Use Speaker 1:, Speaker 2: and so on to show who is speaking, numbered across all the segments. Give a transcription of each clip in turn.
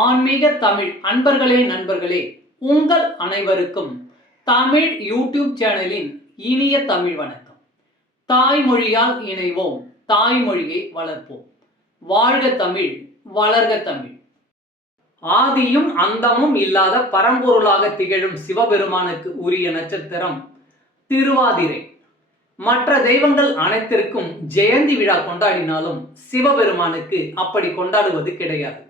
Speaker 1: ஆன்மீக தமிழ் அன்பர்களே நண்பர்களே உங்கள் அனைவருக்கும் தமிழ் யூடியூப் சேனலின் இனிய தமிழ் வணக்கம். தாய்மொழியால் இணைவோம் தாய்மொழியை வளர்ப்போம். வாழ்க தமிழ் வளர்க தமிழ். ஆதியும் அந்தமும் இல்லாத பரம்பொருளாக திகழும் சிவபெருமானுக்கு உரிய நட்சத்திரம் திருவாதிரை. மற்ற தெய்வங்கள் அனைத்திற்கும் ஜெயந்தி விழா கொண்டாடினாலும் சிவபெருமானுக்கு அப்படி கொண்டாடுவது கிடையாது.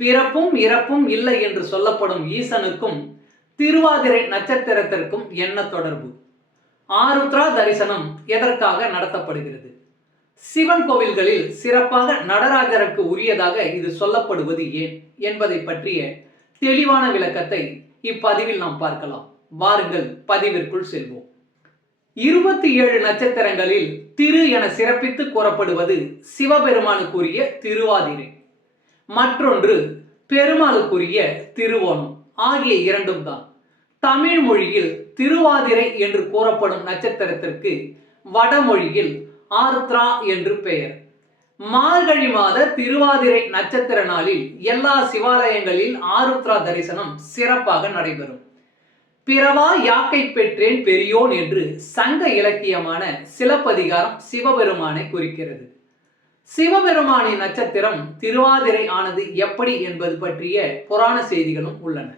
Speaker 1: பிறப்பும் இறப்பும் இல்லை என்று சொல்லப்படும் ஈசனுக்கும் திருவாதிரை நட்சத்திரத்திற்கும் என்ன தொடர்பு? ஆருத்ரா தரிசனம் எதற்காக நடத்தப்படுகிறது? சிவன் கோவில்களில் சிறப்பாக நடராஜருக்கு உரியதாக இது சொல்லப்படுவது ஏன் என்பதை பற்றிய தெளிவான விளக்கத்தை இப்பதிவில் நாம் பார்க்கலாம். வாருங்கள் பதிவிற்குள் செல்வோம். இருபத்தி ஏழு நட்சத்திரங்களில் திரு என சிறப்பித்து கூறப்படுவது சிவபெருமானுக்குரிய திருவாதிரை. மற்றொன்று பெருமாளுக்குரிய திருவோணம் ஆகிய இரண்டும் தான். தமிழ் மொழியில் திருவாதிரை என்று கூறப்படும் நட்சத்திரத்திற்கு வடமொழியில் ஆருத்ரா என்று பெயர். மார்கழி மாத திருவாதிரை நட்சத்திர நாளில் எல்லா சிவாலயங்களில் ஆருத்ரா தரிசனம் சிறப்பாக நடைபெறும். பிறவா யாக்கை பெற்றேன் பெரியோன் என்று சங்க இலக்கியமான சிலப்பதிகாரம் சிவபெருமானை குறிக்கிறது. சிவபெருமானின் நட்சத்திரம் திருவாதிரை ஆனது எப்படி என்பது பற்றிய புராண செய்திகளும் உள்ளன.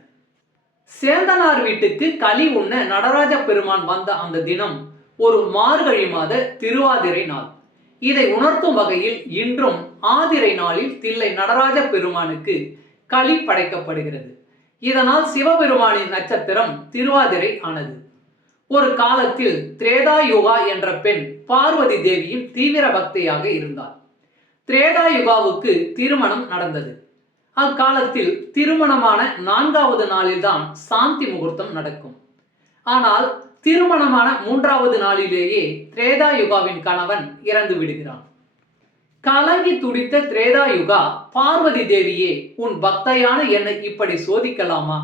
Speaker 1: சேந்தனார் வீட்டுக்கு களி உண்ண நடராஜ பெருமான் வந்த அந்த தினம் ஒரு மார்கழி மாத திருவாதிரை நாள். இதை உணர்த்தும் வகையில் இன்றும் ஆதிரை நாளில் தில்லை நடராஜ பெருமானுக்கு களி படைக்கப்படுகிறது. இதனால் சிவபெருமானின் நட்சத்திரம் திருவாதிரை ஆனது. ஒரு காலத்தில் திரேதாயுகா என்ற பெண் பார்வதி தேவியின் தீவிர பக்தியாக இருந்தார் திரேதாயுகாவுக்கு திருமணம் நடந்தது. அக்காலத்தில் திருமணமான நான்காவது நாளில்தான் சாந்தி முகூர்த்தம் நடக்கும். ஆனால் திருமணமான மூன்றாவது நாளிலேயே திரேதாயுகாவின் கணவன் இறந்து விடுகிறான். கலங்கி துடித்த திரேதாயுகா பார்வதி தேவியே உன் பக்தையான என்னை இப்படி சோதிக்கலாமா?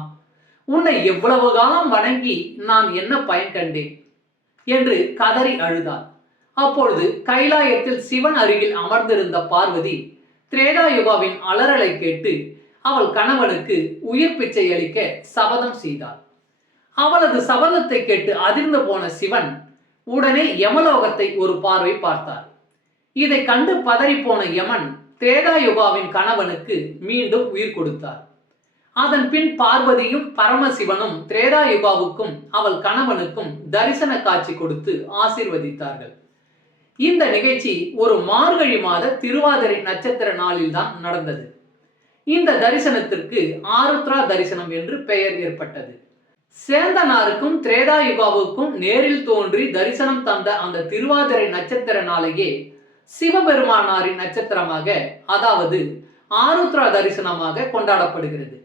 Speaker 1: உன்னை எவ்வளவு காலம் வணங்கி நான் என்ன பயன் கண்டேன்? என்று கதறி அழுதார் அப்பொழுது கைலாயத்தில் சிவன் அருகில் அமர்ந்திருந்த பார்வதி திரேதாயுகாவின் அலறலை கேட்டு அவள் கணவனுக்கு உயிர் பிச்சை அளிக்க சபதம் செய்தார் அவளது சபதத்தை கேட்டு அதிர்ந்து போன சிவன் உடனே யமலோகத்தை ஒரு பார்வை பார்த்தார். இதை கண்டு பதறிப்போன யமன் திரேதாயுகாவின் கணவனுக்கு மீண்டும் உயிர் கொடுத்தார். அதன் பின் பார்வதியும் பரமசிவனும் திரேதாயுகாவுக்கும் அவள் கணவனுக்கும் தரிசன காட்சி கொடுத்து ஆசிர்வதித்தார்கள். இந்த நிகழ்ச்சி ஒரு மார்கழி மாத திருவாதிரை நட்சத்திர நாளில்தான் நடந்தது. இந்த தரிசனத்திற்கு ஆருத்ரா தரிசனம் என்று பெயர் ஏற்பட்டது. சேந்தனாருக்கும் திரேதாயுகாவுக்கும் நேரில் தோன்றி தரிசனம் தந்த அந்த திருவாதிரை நட்சத்திர நாளையே சிவபெருமானாரின் நட்சத்திரமாக அதாவது ஆருத்ரா தரிசனமாக கொண்டாடப்படுகிறது.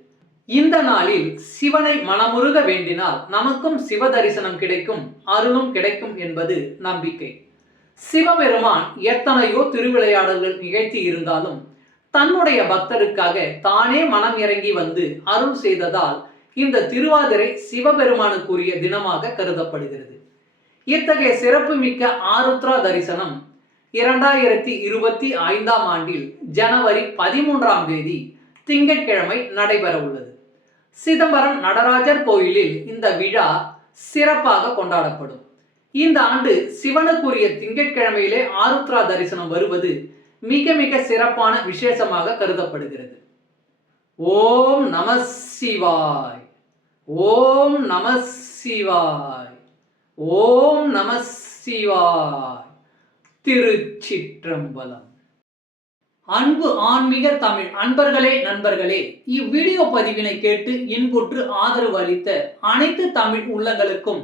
Speaker 1: இந்த நாளில் சிவனை மனமுருக வேண்டினால் நமக்கும் சிவ தரிசனம் கிடைக்கும் அருளும் கிடைக்கும் என்பது நம்பிக்கை. சிவபெருமான் எத்தனையோ திருவிளையாடல்கள் நிகழ்த்தி இருந்தாலும் தன்னுடைய பக்தருக்காக தானே மனம் இறங்கி வந்து அருள் செய்ததால் இந்த திருவாதிரை சிவபெருமானுக்குரிய தினமாக கருதப்படுகிறது. இத்தகைய சிறப்புமிக்க ஆருத்ரா தரிசனம் இரண்டாயிரத்தி இருபத்தி ஐந்தாம் ஆண்டில் ஜனவரி பதிமூன்றாம் தேதி திங்கட்கிழமை நடைபெற உள்ளது. சிதம்பரம் நடராஜர் கோயிலில் இந்த விழா சிறப்பாக கொண்டாடப்படும். இந்த ஆண்டு சிவனுக்குரிய திங்கட்கிழமையிலே ஆருத்ரா தரிசனம் வருவது மிக மிக சிறப்பான விசேஷமாக கருதப்படுகிறது. ஓம் நம சிவாய். ஓம் நம சிவாய். ஓம் நம சிவாய். திருச்சிற்றம்பலம். அன்பு ஆன்மீக தமிழ் அன்பர்களே நண்பர்களே இவ்வீடியோ பதிவினை கேட்டு இன்புற்று ஆதரவு அளித்த அனைத்து தமிழ் உள்ளங்களுக்கும்